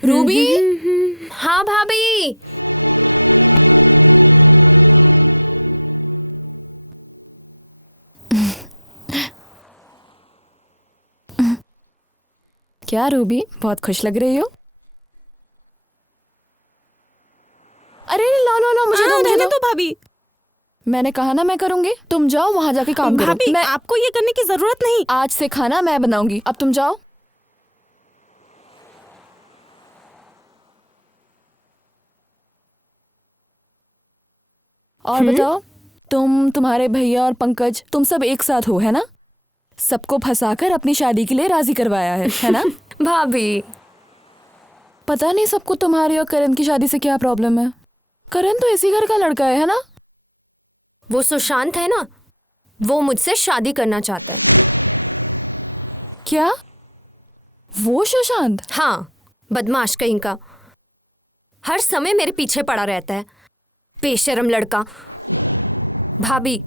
Ruby. हाँ भाभी। क्या रूबी, बहुत खुश लग रही हो? अरे लो लो लो, मुझे दो, मुझे दो भाभी। मैंने कहा ना मैं करूंगी। तुम जाओ वहां जाके काम करो। भाभी, आपको ये करने की जरूरत नहीं। आज से खाना मैं बनाऊंगी। अब तुम जाओ। और बताओ, तुम्हारे भैया और पंकज, तुम सब एक साथ हो, है ना? सबको फंसाकर अपनी शादी के लिए राजी करवाया है ना? भाभी, पता नहीं सबको तुम्हारी और करण की शादी से क्या प्रॉब्लम है। करण तो इसी घर का लड़का है ना? वो सुशांत है ना, वो मुझसे शादी करना चाहता है। क्या? वो सुशांत? हाँ, बदमाश कहीं का। हर समय मेरे पीछे पड़ा रहता है, बेशर्म लड़का। भाभी,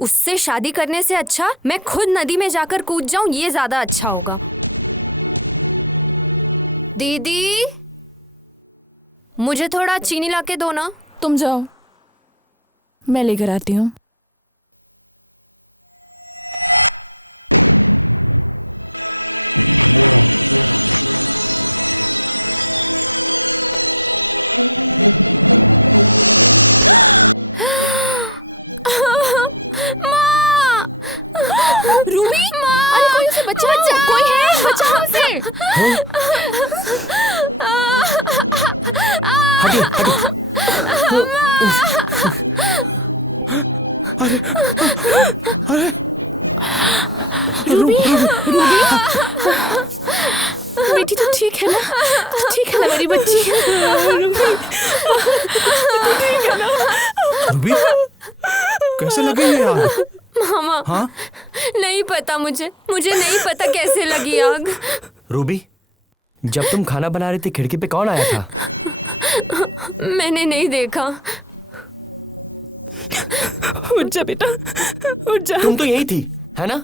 उससे शादी करने से अच्छा मैं खुद नदी में जाकर कूद जाऊं, ये ज्यादा अच्छा होगा। दीदी, मुझे थोड़ा चीनी लाके दो ना। तुम जाओ, मैं लेकर आती हूँ। रूबी, अरे कोई उसे बचाओ, कोई है, बचाओ उसे। रूबी, रूबी, बेटी तो ठीक है ना? ठीक है ना मेरी बच्ची? रूबी, कैसे लगी ये आग? मामा, हाँ? नहीं पता मुझे नहीं पता कैसे लगी आग। रूबी, जब तुम खाना बना रही थी खिड़की पे कौन आया था? मैंने नहीं देखा। उठ जा बेटा, उठ जा। तुम तो यही थी, है ना?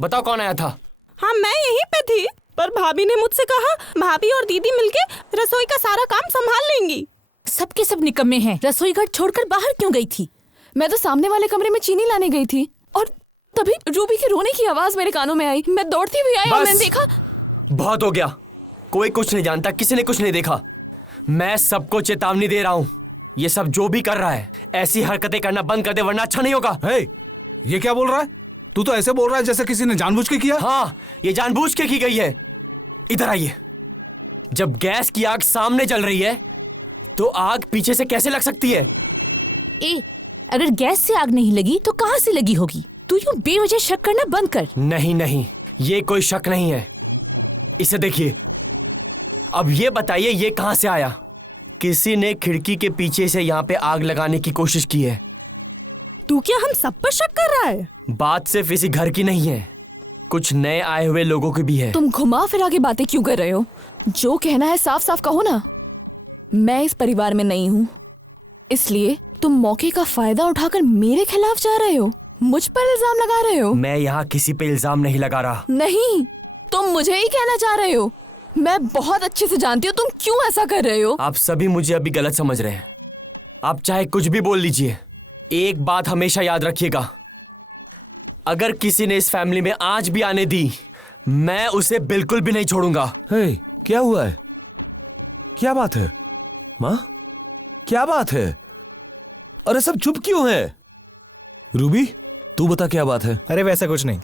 बताओ कौन आया था? हाँ, मैं यहीं पे थी, पर भाभी ने मुझसे कहा भाभी और दीदी मिलके रसोई का सारा काम संभाल लेंगी। सबके सब निकम्मे हैं। रसोई घर छोड़कर बाहर क्यों गई थी? मैं तो सामने वाले कमरे में चीनी लाने गई थी और तभी रूबी के रोने की आवाज मेरे कानों में आई। मैं दौड़ती हुई आई और मैंने देखा। बहुत हो गया, कोई कुछ नहीं जानता, किसी ने कुछ नहीं देखा। मैं सबको चेतावनी दे रहा हूँ, ये सब जो भी कर रहा है ऐसी हरकतें करना बंद कर दे, वरना अच्छा नहीं होगा। हे, ये क्या बोल रहा है? तू तो ऐसे बोल रहा है जैसे किसी ने जानबूझ के किया। हाँ, ये जानबूझ के की गई है। इधर आइए। जब गैस की आग सामने जल रही है तो आग पीछे से कैसे लग सकती है? अगर गैस से आग नहीं लगी तो कहाँ से लगी होगी? तू यूं बेवजह शक करना बंद कर। नहीं नहीं, ये कोई शक नहीं है। इसे देखिए। अब ये बताइए, ये कहाँ से आया? किसी ने खिड़की के पीछे से यहाँ पे आग लगाने की कोशिश की है। तू क्या हम सब पर शक कर रहा है? बात सिर्फ इसी घर की नहीं है, कुछ नए आए हुए लोगों की भी है। तुम घुमा फिरा के बातें क्यों कर रहे हो? जो कहना है साफ साफ कहो ना। मैं इस परिवार में नहीं हूँ, इसलिए तुम मौके का फायदा उठाकर मेरे खिलाफ जा रहे हो, मुझ पर इल्जाम लगा रहे हो। मैं यहाँ किसी पे इल्जाम नहीं लगा रहा। नहीं, तुम मुझे ही कहना चाह रहे हो। मैं बहुत अच्छे से जानती हूँ तुम क्यों ऐसा कर रहे हो। आप सभी मुझे अभी गलत समझ रहे हैं। आप चाहे कुछ भी बोल लीजिए, एक बात हमेशा याद रखिएगा, अगर किसी ने इस फैमिली में आज भी आने दी, मैं उसे बिल्कुल भी नहीं छोड़ूंगा। हे, क्या हुआ है? क्या बात है माँ? क्या बात है? अरे सब चुप क्यों है? रूबी, तू बता क्या बात है? अरे वैसा कुछ नहीं।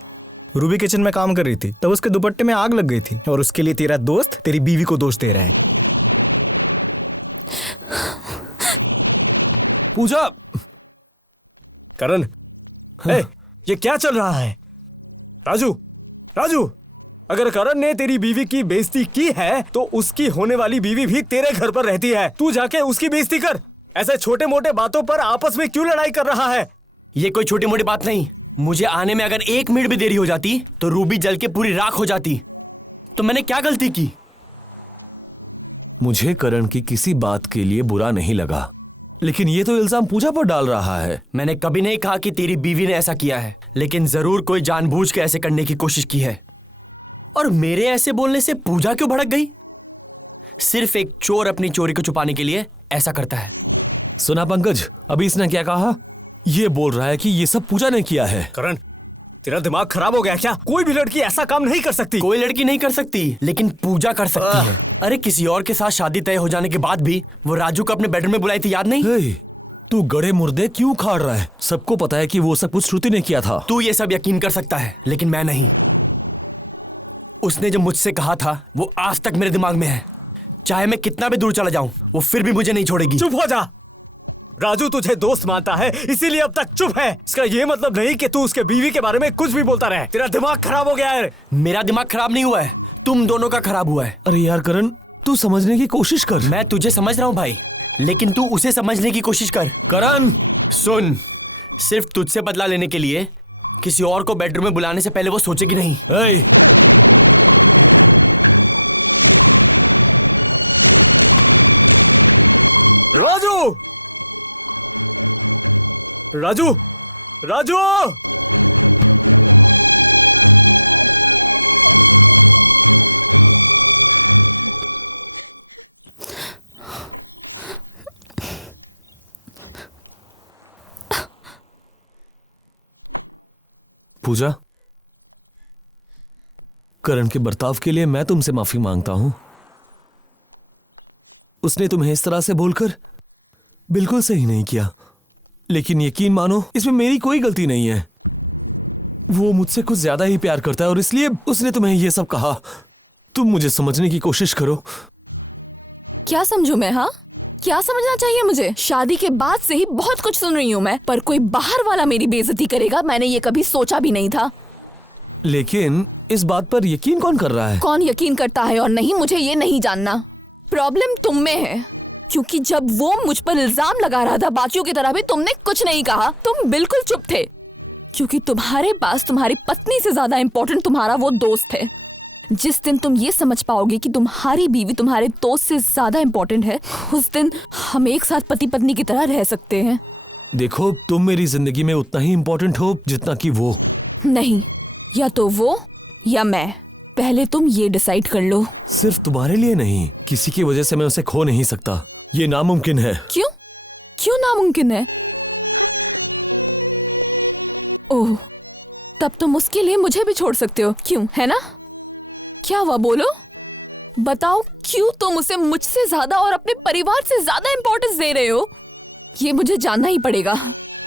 रूबी किचन में काम कर रही थी, तब उसके दुपट्टे में आग लग गई थी और उसके लिए तेरा दोस्त तेरी बीवी को दोष दे रहा है। पूजा, करण, ए, ये क्या चल रहा है? राजू, राजू, अगर करण ने तेरी बीवी की बेइज्जती की है तो उसकी होने वाली बीवी भी तेरे घर पर रहती है। तू जाके उसकी बेइज्जती कर। ऐसे छोटे मोटे बातों पर आपस में क्यों लड़ाई कर रहा है? ये कोई छोटी मोटी बात नहीं। मुझे आने में अगर 1 मिनट भी देरी हो जाती तो रूबी जल के पूरी राख हो जाती। तो मैंने क्या गलती की? मुझे करण की किसी बात के लिए बुरा नहीं लगा, लेकिन ये तो इल्जाम पूजा पर डाल रहा है। मैंने कभी नहीं कहा कि तेरी बीवी ने ऐसा किया है, लेकिन जरूर कोई जानबूझ के ऐसे करने की कोशिश की है। और मेरे ऐसे बोलने से पूजा क्यों भड़क गई? सिर्फ एक चोर अपनी चोरी को छुपाने के लिए ऐसा करता है। सुना पंकज, अभी इसने क्या कहा? ये बोल रहा है कि ये सब पूजा ने किया है। करण, तेरा दिमाग खराब हो गया क्या? कोई भी लड़की ऐसा काम नहीं कर सकती। कोई लड़की नहीं कर सकती, लेकिन पूजा कर सकती है। अरे किसी और के साथ शादी तय हो जाने के बाद भी वो राजू को अपने बेडरूम में बुलाई थी, याद नहीं? हे, तू गड़े मुर्दे क्यों खाड़ रहा है? सबको पता है कि वो सब कुछ श्रुति ने किया था। तू ये सब यकीन कर सकता है, लेकिन मैं नहीं। उसने जो मुझसे कहा था वो आज तक मेरे दिमाग में है। चाहे मैं कितना भी दूर चला जाऊं, वो फिर भी मुझे नहीं छोड़ेगी। चुप हो जा। राजू तुझे दोस्त मानता है, इसीलिए अब तक चुप है। इसका ये मतलब नहीं कि तू उसके बीवी के बारे में कुछ भी बोलता रहे। तेरा दिमाग खराब हो गया है। मेरा दिमाग खराब नहीं हुआ है, तुम दोनों का खराब हुआ है। अरे यार करण, तू समझने की कोशिश कर। मैं तुझे समझ रहा हूँ भाई, लेकिन तू उसे समझने की कोशिश कर। करण सुन, सिर्फ तुझसे बदला लेने के लिए किसी और को बेडरूम में बुलाने से पहले वो सोचेगी नहीं। राजू, राजू, राजू! पूजा, करण के बर्ताव के लिए मैं तुमसे माफी मांगता हूं। उसने तुम्हें इस तरह से बोलकर बिल्कुल सही नहीं किया, लेकिन यकीन मानो इसमें मेरी कोई गलती नहीं है। वो मुझसे कुछ ज्यादा ही प्यार करता है और इसलिए उसने तुम्हें यह सब कहा। तुम मुझे समझने की कोशिश करो। क्या समझूं मैं? हाँ, क्या समझना चाहिए मुझे? शादी के बाद से ही बहुत कुछ सुन रही हूँ मैं, पर कोई बाहर वाला मेरी बेइज्जती करेगा, मैंने ये कभी सोचा भी नहीं था। लेकिन इस बात पर यकीन कौन कर रहा है? कौन यकीन करता है और नहीं, मुझे ये नहीं जानना। प्रॉब्लम तुम में है, क्योंकि जब वो मुझ पर इल्जाम लगा रहा था, बाकियों की तरह भी तुमने कुछ नहीं कहा। तुम बिल्कुल चुप थे, क्योंकि तुम्हारे पास तुम्हारी पत्नी से ज्यादा इम्पोर्टेंट तुम्हारा वो दोस्त है। जिस दिन तुम ये समझ पाओगे कि तुम्हारी बीवी तुम्हारे दोस्त से ज्यादा इम्पोर्टेंट है, उस दिन हम एक साथ पति पत्नी की तरह रह सकते हैं। देखो, तुम मेरी जिंदगी में उतना ही इम्पोर्टेंट हो जितना कि वो। नहीं, या तो वो या मैं। पहले तुम ये डिसाइड कर लो। सिर्फ तुम्हारे लिए नहीं, किसी की वजह से मैं उसे खो नहीं सकता। ये नामुमकिन है। क्यों? क्यों नामुमकिन है? ओह, तब तुम उसके लिए मुझे भी छोड़ सकते हो, क्यों? है ना? क्या हुआ, बोलो, बताओ, क्यों तुम उसे मुझसे ज्यादा और अपने परिवार से ज्यादा इम्पोर्टेंस दे रहे हो? ये मुझे जानना ही पड़ेगा।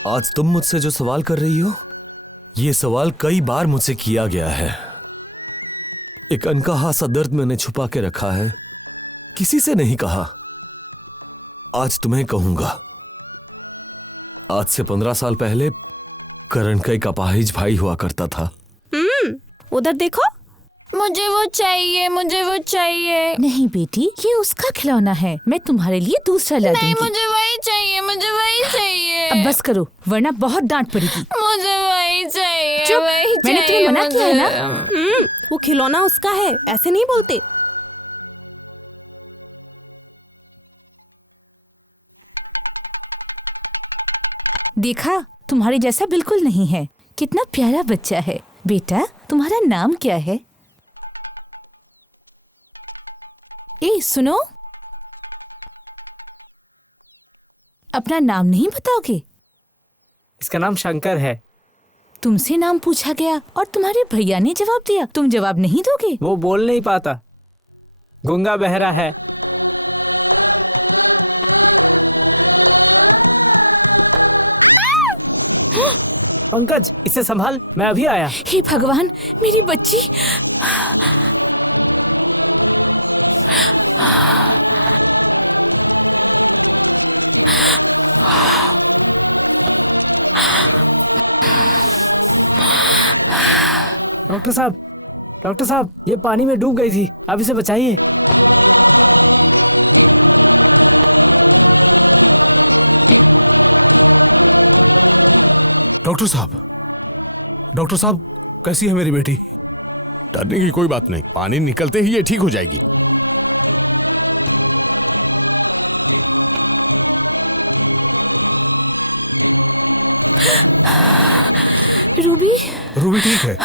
आज तुम मुझसे जो सवाल कर रही हो, ये सवाल कई बार मुझसे किया गया है। एक अनकहा सा दर्द मैंने छुपा के रखा है, किसी से नहीं कहा। आज तुम्हें कहूंगा। आज से 15 साल पहले करण का एक अपाहिज भाई हुआ करता था। उधर देखो। मुझे वो चाहिए, मुझे वो चाहिए। नहीं बेटी, ये उसका खिलौना है, मैं तुम्हारे लिए दूसरा ला दूंगी। मुझे वही चाहिए, मुझे वही चाहिए। अब बस करो, वरना बहुत डांट पड़ेगी। मुझे वही चाहिए। चुप, वही मैंने तुम्हें चाहिए मना किया है ना? वो खिलौना उसका है, ऐसे नहीं बोलते। देखा, तुम्हारे जैसा बिल्कुल नहीं है। कितना प्यारा बच्चा है। बेटा, तुम्हारा नाम क्या है? ए सुनो, अपना नाम नहीं बताओगे? इसका नाम शंकर है। तुमसे नाम पूछा गया और तुम्हारे भैया ने जवाब दिया, तुम जवाब नहीं दोगे? वो बोल नहीं पाता, गूंगा बहरा है। पंकज, इसे संभाल, मैं अभी आया। हे भगवान, मेरी बच्ची। डॉक्टर साहब, ये पानी में डूब गई थी, आप इसे बचाइए। डॉक्टर साहब, कैसी है मेरी बेटी? डरने की कोई बात नहीं, पानी निकलते ही ये ठीक हो जाएगी। ठीक है,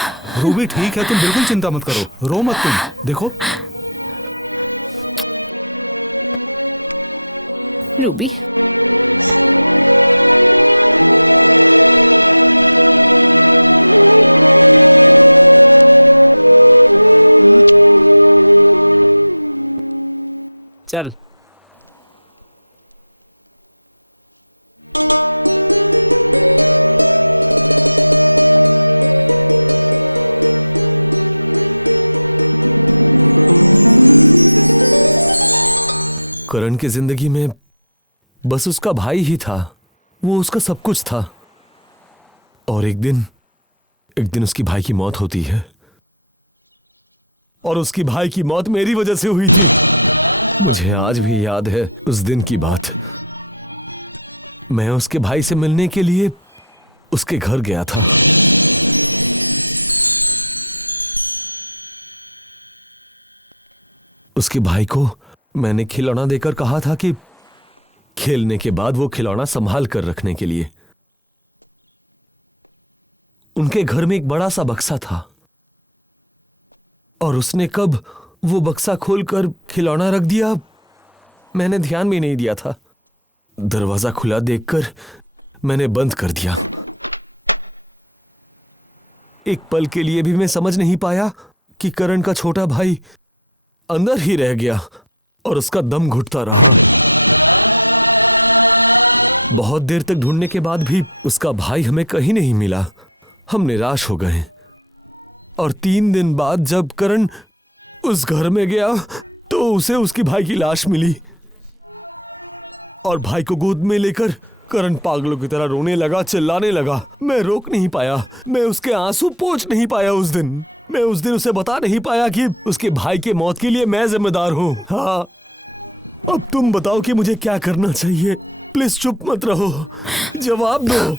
रूबी ठीक है, तुम बिल्कुल चिंता मत करो, रो मत तुम। देखो रूबी, चल। करण की जिंदगी में बस उसका भाई ही था, वो उसका सब कुछ था। और एक दिन उसकी भाई की मौत होती है, और उसकी भाई की मौत मेरी वजह से हुई थी। मुझे आज भी याद है उस दिन की बात। मैं उसके भाई से मिलने के लिए उसके घर गया था। उसके भाई को मैंने खिलौना देकर कहा था कि खेलने के बाद वो खिलौना संभाल कर रखने के लिए। उनके घर में एक बड़ा सा बक्सा था, और उसने कब वो बक्सा खोलकर खिलौना रख दिया मैंने ध्यान भी नहीं दिया था। दरवाजा खुला देखकर मैंने बंद कर दिया। एक पल के लिए भी मैं समझ नहीं पाया कि करण का छोटा भाई अंदर ही रह गया और उसका दम घुटता रहा। बहुत देर तक ढूंढने के बाद भी उसका भाई हमें कहीं नहीं मिला। हम निराश हो गए, और 3 दिन बाद जब करण उस घर में गया तो उसे उसकी भाई की लाश मिली, और भाई को गोद में लेकर करण पागलों की तरह रोने लगा, चिल्लाने लगा। मैं रोक नहीं पाया, मैं उसके आंसू पोंछ नहीं पाया। मैं उस दिन उसे बता नहीं पाया कि उसके भाई के मौत के लिए मैं जिम्मेदार हूं। हाँ, अब तुम बताओ कि मुझे क्या करना चाहिए। प्लीज चुप मत रहो, जवाब दो।